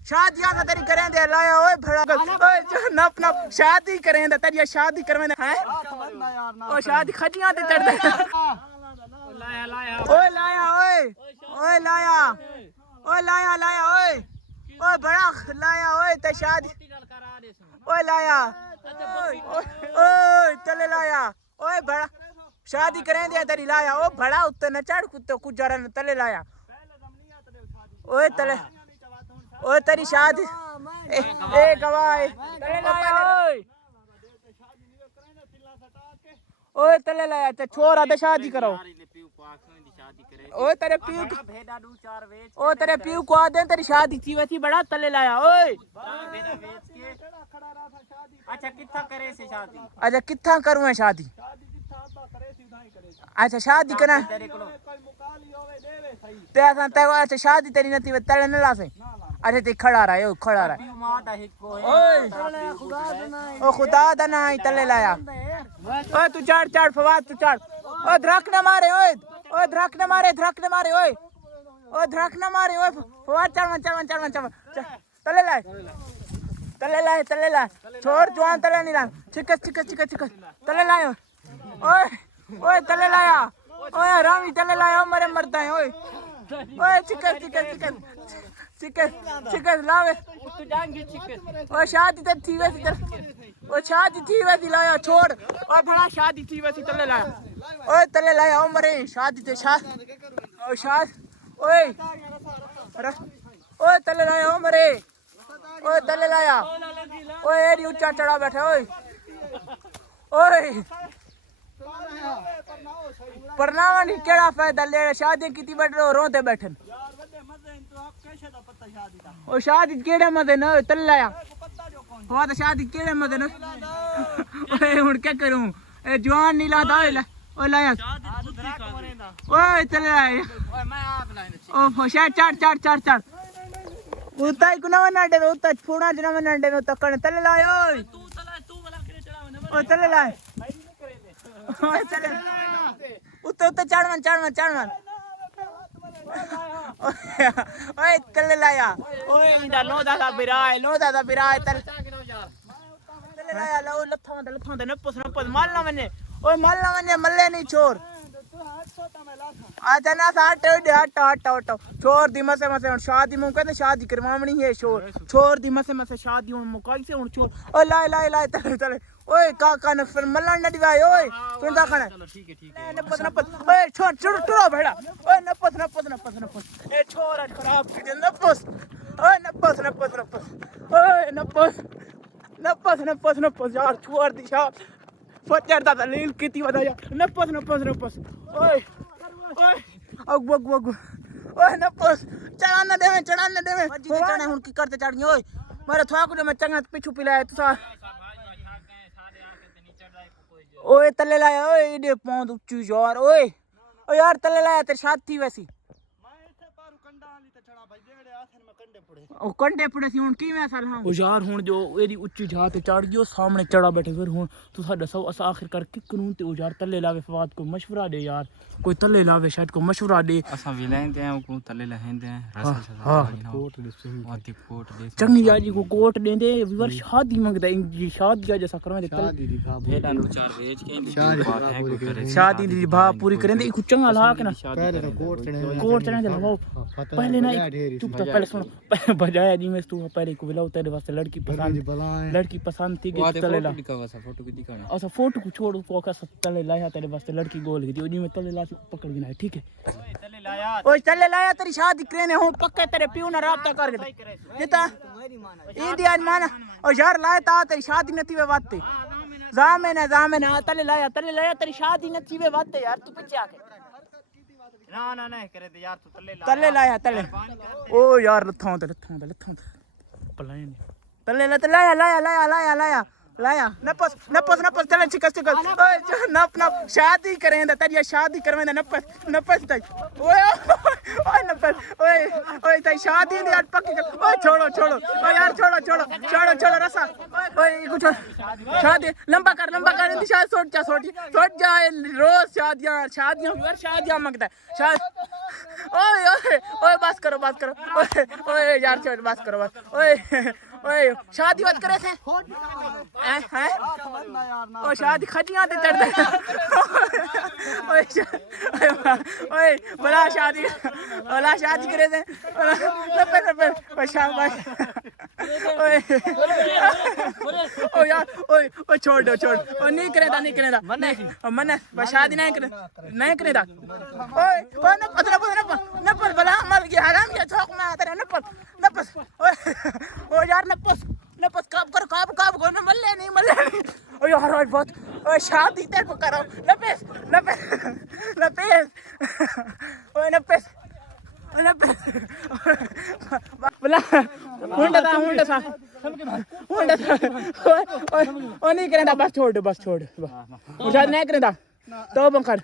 शादियां ना तेरी करें दे लाया ओए भड़ा ओए नप नप शादी करें दे तेरी शादी करवे दे हैं ओ शादी खजियां ते चढ़ दे लाया लाया ओए लाया ओए ओए लाया ओए लाया लाया ओए ओए बड़ा लाया ओए ते शादी ओए लाया ओए चले लाया ओए बड़ा शादी करें दे तेरी लाया ओ बड़ा उत्ते न चढ़ कुत्ते कुजरा न तले लाया ओए तले ओए तेरी शादी ए गवाह तले लाया ओए तले लाया ते छोरा ते शादी करो ओए तेरे पीऊ ओ तेरे पीऊ को आदे तेरी शादी थी वैसी बड़ा तले लाया ओए अच्छा कित्था करे से शादी अच्छा कित्था करूं मैं शादी अच्छा शादी करना ते असा ते अच्छा शादी तेरी नती तले न लासे अच्छा ते खड़ा रहा है खड़ा रहा ओए ओ खुदा दा ना ही तले लाया ओए तू चढ़ चढ़ फवाद तू चढ़ ओ धड़क न मारे ओए ओए धड़क न मारे ओए ओ धड़क न मारे ओए फवाद चढ़ तले लाए छोड़ जवान तले नहीं ला चिकस तले लाए ओए ओए तले लाया ओए रामी तले लाया मरे मरता है ओए ओए चिकस लावे ओ शादी ते थी वैसी ओ शादी थी वैसी लाया छोड़ ओ बड़ा शादी थी वैसी तले लाया ओए तले लाया ओ मरे शादी ते ओ शाद ओए ओए तले लाया ओ मरे ओए तले लाया ओए एडी ऊंचा चढ़ा बैठा ओए ओए परनावा नहीं केड़ा फायदा ले शादी की बैठ रोते बैठन ओ शादी केड़े मदे न तले लाया हो तो शादी केड़े मदे न ओए हुन क्या करूं ए जवान नहीं लादा ओ लाया ओए तले लाया ओए मैं आप लाइन ओ शायद चढ़ उता ही कुना नंडे में उता फोड़ा जना में नंडे में तकन तले लाए ओए तू वाला करे चढ़ावे ओ तले लाए ओए तले उते चढ़ मन ओए तले लाया ओए इंदा नो दादा बिराय तले लाया लो लथा दे नपस मालना मने ओए मल्ले नहीं छोड़ अच्छा ना हट छोड़ दी मसे शादी मुंह कहते शादी करवावनी है छोड़ दी मसे शादी हुन मुकाई से हुन छोड़ ओ लाए तले ओए काका ने फिर मल्ला न दिवाए ओए सुन दा खाना चलो ठीक है नपस ओए छोड़ टुरो भेड़ा ओए नपस ए छोड़ आज खराब कर दे नपस ओए नपस ओए नपस यार छोड़ दी शाह फटर दा लील किती वदा यार नपस ओए अग ओए नपस चढ़ा न देवे चढ़ा हुन की करते चढ़नी ओए मारे थवाक जो मैं चंगा पिछू पिलाया तुसा ओए तले लाया ओए इडे पौंद उच्ची यार ओए ओ यार तले लाया तेरी शादी थी वैसी ओ कंडे पड़े सी हुन की मैं साल हां ओ यार हुन जो एडी उच्ची जहा ते चढ़ गयो सामने चढ़ा बैठे फिर हुन तू साडा सब अस आखिरकार कि करूं ते ओ यार तले लावे फवाद को मशवरा दे यार कोई तले लावे शायद को मशवरा दे असा भी लेंदे हैं को तले लहेंदे हैं हां कोट दे चंगी जाजी को कोट देंदे वीवर शादी मंगदा इन शादी जैसा करवा दे शादी दी भेड़ा नु चार भेज के शादी दी भा पूरी करेंदे इको चंगा ला के ना पहले कोट चढ़े दे लगाओ पहले ना चुप तो पहले सुन बजाया जी में तू पहले को बुलाओ तेरे वास्ते लड़की पसंद थी कि तले ला फोटो की दिखाना अच्छा फोटो को छोड़ को का तले लाया तेरे वास्ते लड़की गोल की जी में तले ला पकड़ गिना ठीक है ओए तले लाया तेरी शादी करने हूं पक्का तेरे पियो ना राब्ता कर देता इंदी आज माना ओ यार लाया ता तेरी शादी नथी वे बात जामे ना तले लाया तेरी शादी नथी वे बात यार तू पीछे आके ना करे दे यार तू तले लाया ओ यार लथां दे पलाइन तले लाया लाया नपस नपस नपस चल चिकस चिकस ओए नप नप शादी करें दा तेरी शादी करवें दा नपस नपस तई ओए ओए नपस ओए ओए तई शादी दी यार पक्की ओए छोड़ो छोड़ो ओए यार छोड़ो छोड़ो छोड़ो छोड़ो रसा ओए कुछ शादी लंबा कर इंदी शादी सोट जा रोज शादियां शादियां मांगता है शादी ओए ओए ओए बस करो ओए ओए यार छोड़ बस करो बस ओए ओए शादी बात करे थे हैं ओ शादी खजियां ते चढ़दे ओए ओए बड़ा शादी करे थे ओए शाबाश ओए ओ यार ओए ओ छोड़ दो ओ नहीं करेदा मन शादी नहीं करेदा ओए ओए नपस बला मर गया हराम या छोक में तेरा नपस ओए ओ यार नपस काब को न मल्ले नहीं ओ यार ओए बहुत ओए शादी तेरे को करो नपस ओए नपस बला हुंडा सा ओ नहीं करेंदा बस छोड़ मुझे नहीं करेंदा तो बंकर